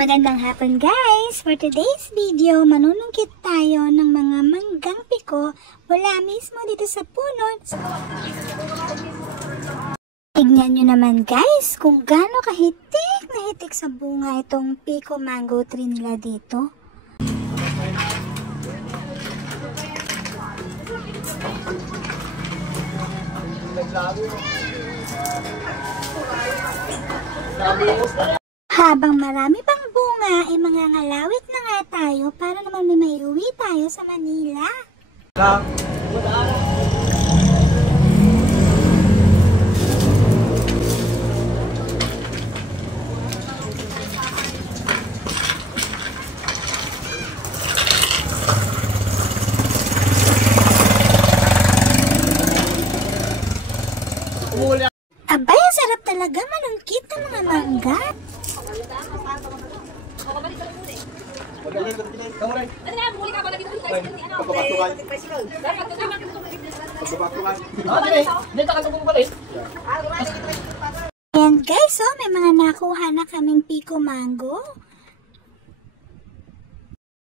Magandang hapon guys! For today's video, manunungkit tayo ng mga manggang piko mula mismo dito sa puno. Tignan nyo naman guys kung gaano kahitik na hitik sa bunga itong piko mango tree nila dito. Habang marami pang bunga, ay mangangalawit na nga tayo para naman may maiuwi tayo sa Manila. Abay, ang sarap talaga manungkit ng mga mangga. Ayan guys, oh, may mga nakuha na kaming piko mango.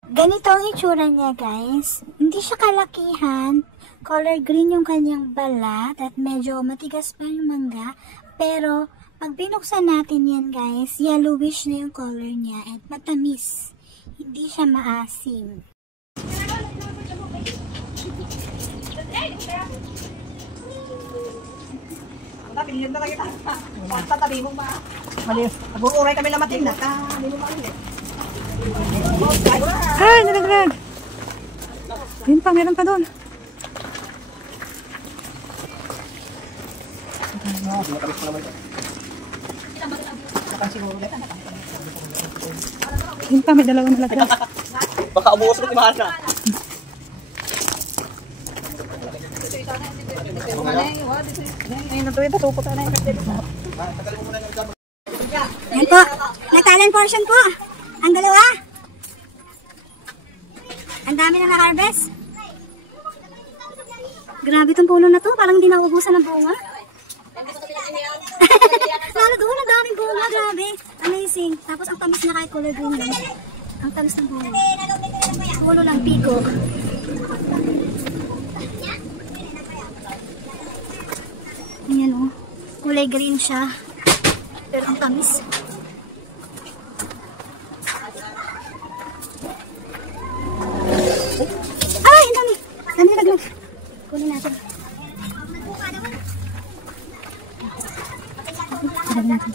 Ganito ang itsura niya guys. Hindi siya kalakihan. Color green yung kanyang balat at medyo matigas pa yung mangga. Pero pag binuksan natin yan guys, yellowish na yung color niya at matamis. Hindi siya maasim. Pinilip na lang kita. Tatabi mo ba? Mali. Nag-uuray kami na matin na. Hindi mo mali. Ay, nalaglag. Yun pa, meron pa doon. Yun pa, may dalawang nalaglag. Baka umuos mo timahan na. Yan po, natalan portion po. Ang dalawa. Ang dami na na-harvest. Grabe itong puno na to, parang hindi nauubusan ng bunga. Lalo doon, ang daming bunga, grabe. Amazing. Tapos ang tamis na kahit color green lang. Ang tamis ng bunga. Puno ng piko. Ayan o. Kulay green siya. Pero ang tamis. Ay, ang dami. Dami nalaglag. Kunin natin. Dami natin.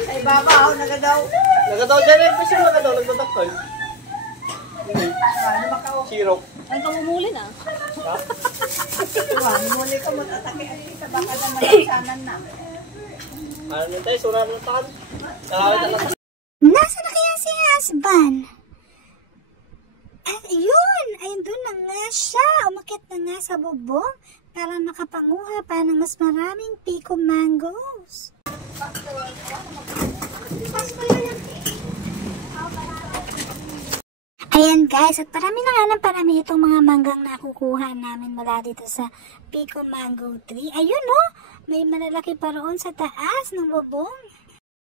Ay, baba, nagadaw. Nagataw dyan eh. Kasi nagataw, nagtatakol. Sirok. Ay, kamumuli na. Muli ko matataki at kita baka na nagsanan na. Ano na tayo? Sura na takan. Nakawit na lang. Nasa na kaya si husband? At yun, ay doon na nga siya. Umakit na nga sa bubong para makapanguha pa ng mas maraming piko mangoes. Ayan guys, at parami na nga ng parami itong mga manggang nakukuha namin mula dito sa piko mango tree. Ayun oh, may malalaki pa roon sa taas ng bubong.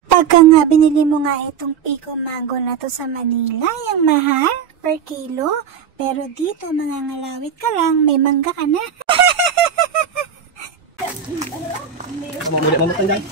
Pagka nga binili mo nga itong piko mango na to sa Manila, yung mahal per kilo. Pero dito mga ngalawit ka lang, may mangga ka na. Muli mamatay dyan.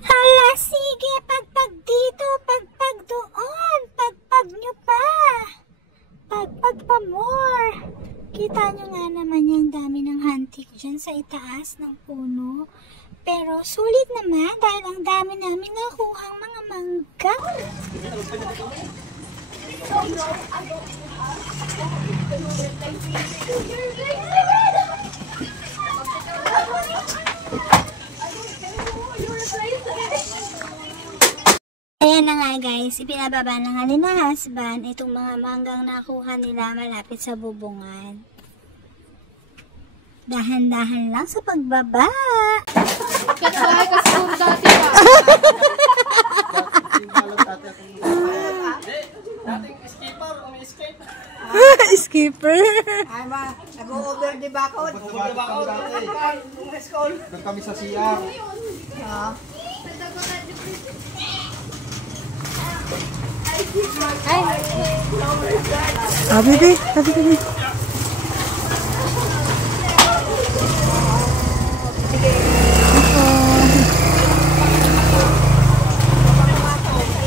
Hala, sige, pagpag dito, pagpag doon, pagpag nyo pa. Pagpag pa more. Kita nyo nga naman yung dami ng hantik dyan sa itaas ng puno. Pero sulit naman dahil ang dami namin nakuhang mga mangga. Ayan na nga guys, ipinababa na nga ni na husband itong mga manggang nakuha nila malapit sa bubungan. Dahan-dahan lang sa pagbaba. Kaya kasi kung dati pa. Dating skipper, umi-escape. Skipper. Ay ma, nag-over di ba ako? Nag-over ba ako dati? Doon kami sa CR. Bebe, sabi ko.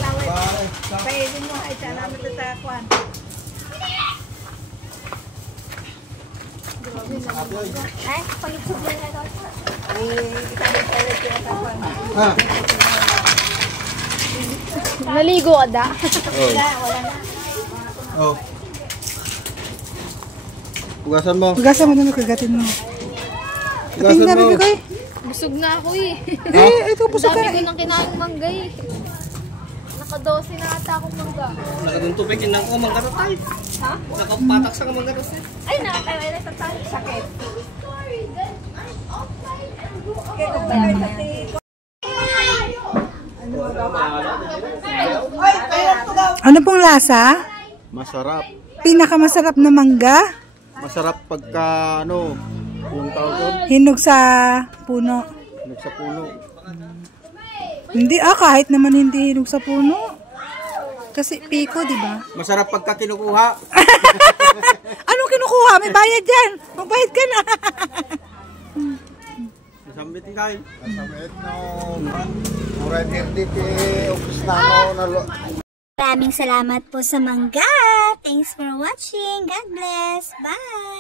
Pwede mo ay siya namin sa kwan. Ay, pag-itsog na ito. Ha? Naligo ka da? Oh. Hugasan mo. Hugasan mo na kagatin mo. Hugasan mo. Busog na ako eh. Ito Ang dami ko nang kinain mangga eh. Naka-12 na ata akong mangga. Nakaduntupi kinang ko manggaratay. Ha? Nakapatak sa manggaratay. Ay, nakakailan na sa tayo. Sakit. Ano pong lasa? Masarap. Pinakamasarap na mangga? Masarap pagka ano, yung tawag doon, Hinog sa puno. hinog sa puno. Hindi kahit naman hindi hinog sa puno. Kasi piko, di ba? Masarap pagka kinukuha. Anong kinukuha? May bayad yan. Magbayad ka na. Nasambit yung kain. Nasambit nung muradir dito office na ako. Maraming salamat po sa mangga. Thanks for watching. God bless. Bye!